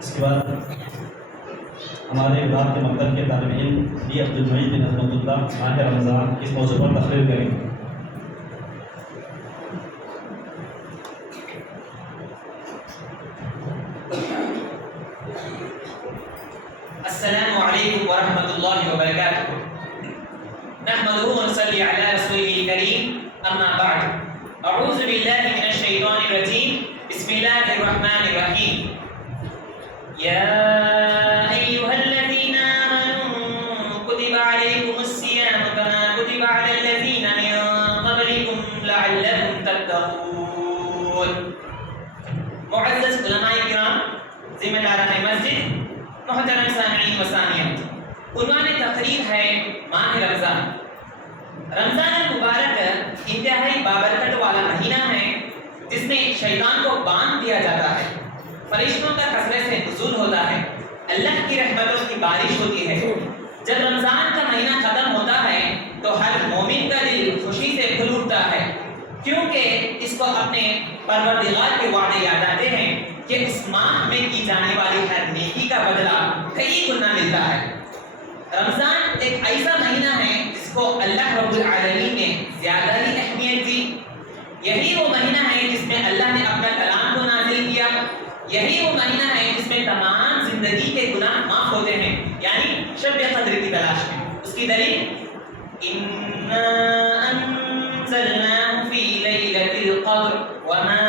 اس کے بعد ہمارے رات کے مکتب کے طالب علم لی عبدالمعید بن عظمت اللہ ماہ رمضان اس موضوع پر تقریر کریں گے۔ السلام علیکم ورحمۃ اللہ وبرکاتہ۔ نحمدہ ونصلی علی رسولہ الکریم، اما بعد، اعوذ باللہ من الشیطان الرجیم، بسم اللہ الرحمن الرحیم۔ یا ایھا الذین آمنوا کتب علیکم الصیام کما کتب علی الذین من قبلکم لعلکم تتقون۔ معزز علماء کرام، ذمہ داران مسجد، محترم سامعین و سامعات، عنوان تقریر ہے ماہ رمضان۔ رمضان المبارک انتہائی بابرکت والا مہینہ ہے جس میں شیطان کو باندھ دیا جاتا ہے، فرشتوں کا کثرت سے نزول ہوتا ہے، اللہ کی رحمتوں کی بارش ہوتی ہے۔ جب رمضان کا مہینہ ختم ہوتا ہے تو ہر مومن کا دل خوشی سے پھول اٹھتا ہے، کیونکہ اس کو اپنے پروردگار کے وعدے یاد آتے ہیں کہ اس ماہ میں کی جانے والی ہر نیکی کا بدلہ کئی گنا ملتا ہے۔ رمضان ایک ایسا مہینہ ہے جس کو اللہ رب العالمین نے زیادہ ہی اہمیت دی۔ یہی وہ مہینہ ہے جس میں اللہ نے اپنا کلام کو نازل کیا، یہی وہ مہینہ ہے جس میں تمام زندگی کے گناہ معاف ہوتے ہیں، یعنی شب قدر کی تلاش میں۔ اس کی دلیل اِنَّا أَنزَلْنَاهُ فِي لَيْلَةِ الْقَدْرِ وَمَا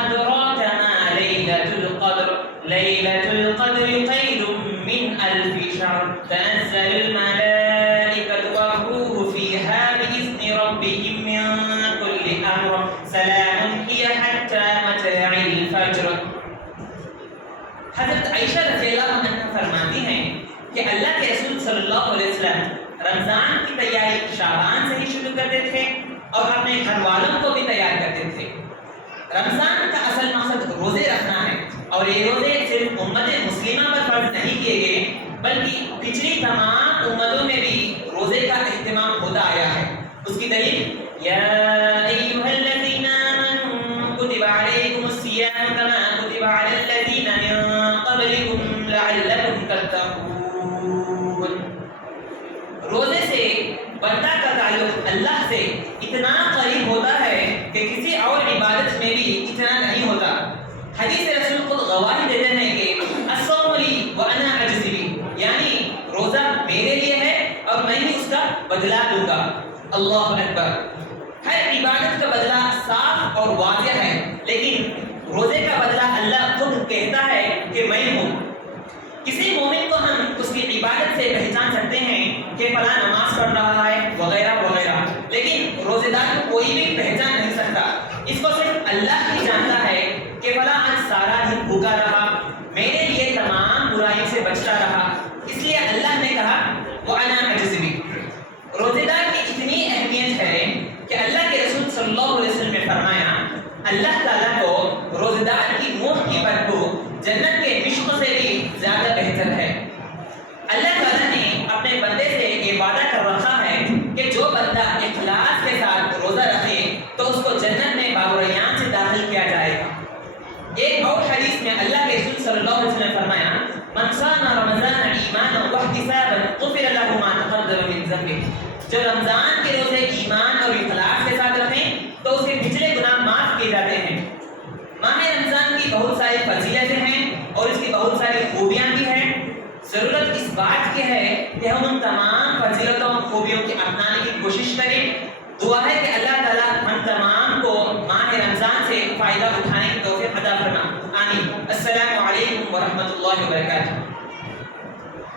أَدْرَاكَ مَا لَيْلَةُ الْقَدْرِ لَيْلَةُ الْقَدْرِ خَيْرٌ مِّنْ أَلْفِ شَهْرٍ تَنَزَّلُ الْمَلَائِكَةُ وَالرُّوحُ فِيهَا بِإِذْنِ رَبِّهِم مِّن كُلِّ أَمْرٍ سَلَامٌ هِيَ حَتَّىٰ مَطْلَعِ الْفَجْرِ۔ حضرت عائشہ رضی اللہ عنہا فرماتی ہیں کہ اللہ کے رسول صلی اللہ علیہ وسلم رمضان کی تیاری شعبان سے ہی شروع کرتے تھے اور اپنے گھر والوں کو بھی تیار کرتے تھے۔ رمضان کا اصل مقصد روزے رکھنا ہے، اور یہ روزے صرف امت مسلمہ پر فرض نہیں کیے گئے بلکہ پچھلی تمام امتوں میں بھی روزے کا اہتمام ہوتا آیا ہے۔ اس کی دلیل یا ایھا الذین آمنوا کتب علیکم الصیام کما کتب علی الذین من قبلکم لعلکم تتقون۔ روزے سے بندہ کا تعلق اللہ سے اتنا قریب ہوتا ہے کہ کسی اور عبادت میں بھی اتنا نہیں ہوتا۔ حدیث رسول خود گواہی دیتے ہیں کہ الصوم لی وانا اجزی بہ، یعنی روزہ میرے لیے ہے اور میں ہی اس کا بدلہ دوں گا۔ اللہ اکبر۔ ہر عبادت کا بدلہ صاف اور واضح ہے، لیکن روزے کا بدلہ اللہ خود کہتا ہے کہ میں ہوں۔ کسی مومن کو ہم اس کی عبادت سے پہچان سکتے ہیں کہ فلاں نماز پڑھ رہا ہے وغیرہ وغیرہ، لیکن روزے دار کو کوئی بھی پہچان نہیں سکتا۔ اس کو صرف اللہ ہی جانتا ہے کہ فلاں آج سارا دن بھوکا رہا، میرے لیے تمام برائیوں سے بچتا رہا، اس لیے اللہ نے کہا وَأَنَا أَجْزِي بِهِ۔ روزے دار کی اتنی اہمیت ہے کہ اللہ کے رسول صلی اللہ علیہ وسلم نے فرمایا اللہ تعالیٰ کو روزے دار کی منہ کی بدبو جنت کے مشک سے بھی زیادہ بہتر ہے۔ اللہ تعالیٰ نے اپنے بندے سے یہ وعدہ کر رکھا ہے کہ جو بندہ اخلاص کے ساتھ روزہ رکھے تو اس کو جنت میں باب ریان سے داخل کیا جائے گا۔ ایک اور حدیث میں اللہ کے رسول صلی اللہ علیہ وسلم نے فرمایا من صام رمضان ایمانا واحتسابا غفر له ما تقدم من ذنبه۔ جو رمضان کے روزے ایمان اور اخلاص کے ساتھ رکھیں تو اس کے پچھلے گناہ معاف کیے جاتے ہیں۔ ماہ رمضان کی بہت ساری فضیلتیں ہیں اور اس کی بہت ساری خوبیاں بھی ہیں۔ ضرورت اس بات کی ہے کہ ہم ان تمام فضیلتوں اور خوبیوں کے اپنانے کی کوشش کریں۔ دعا ہے کہ اللہ تعالیٰ ہم تمام کو ماہ رمضان سے فائدہ اٹھانے کی توفیق عطا فرما۔ آمین۔ السلام علیکم ورحمۃ اللہ وبرکاتہ۔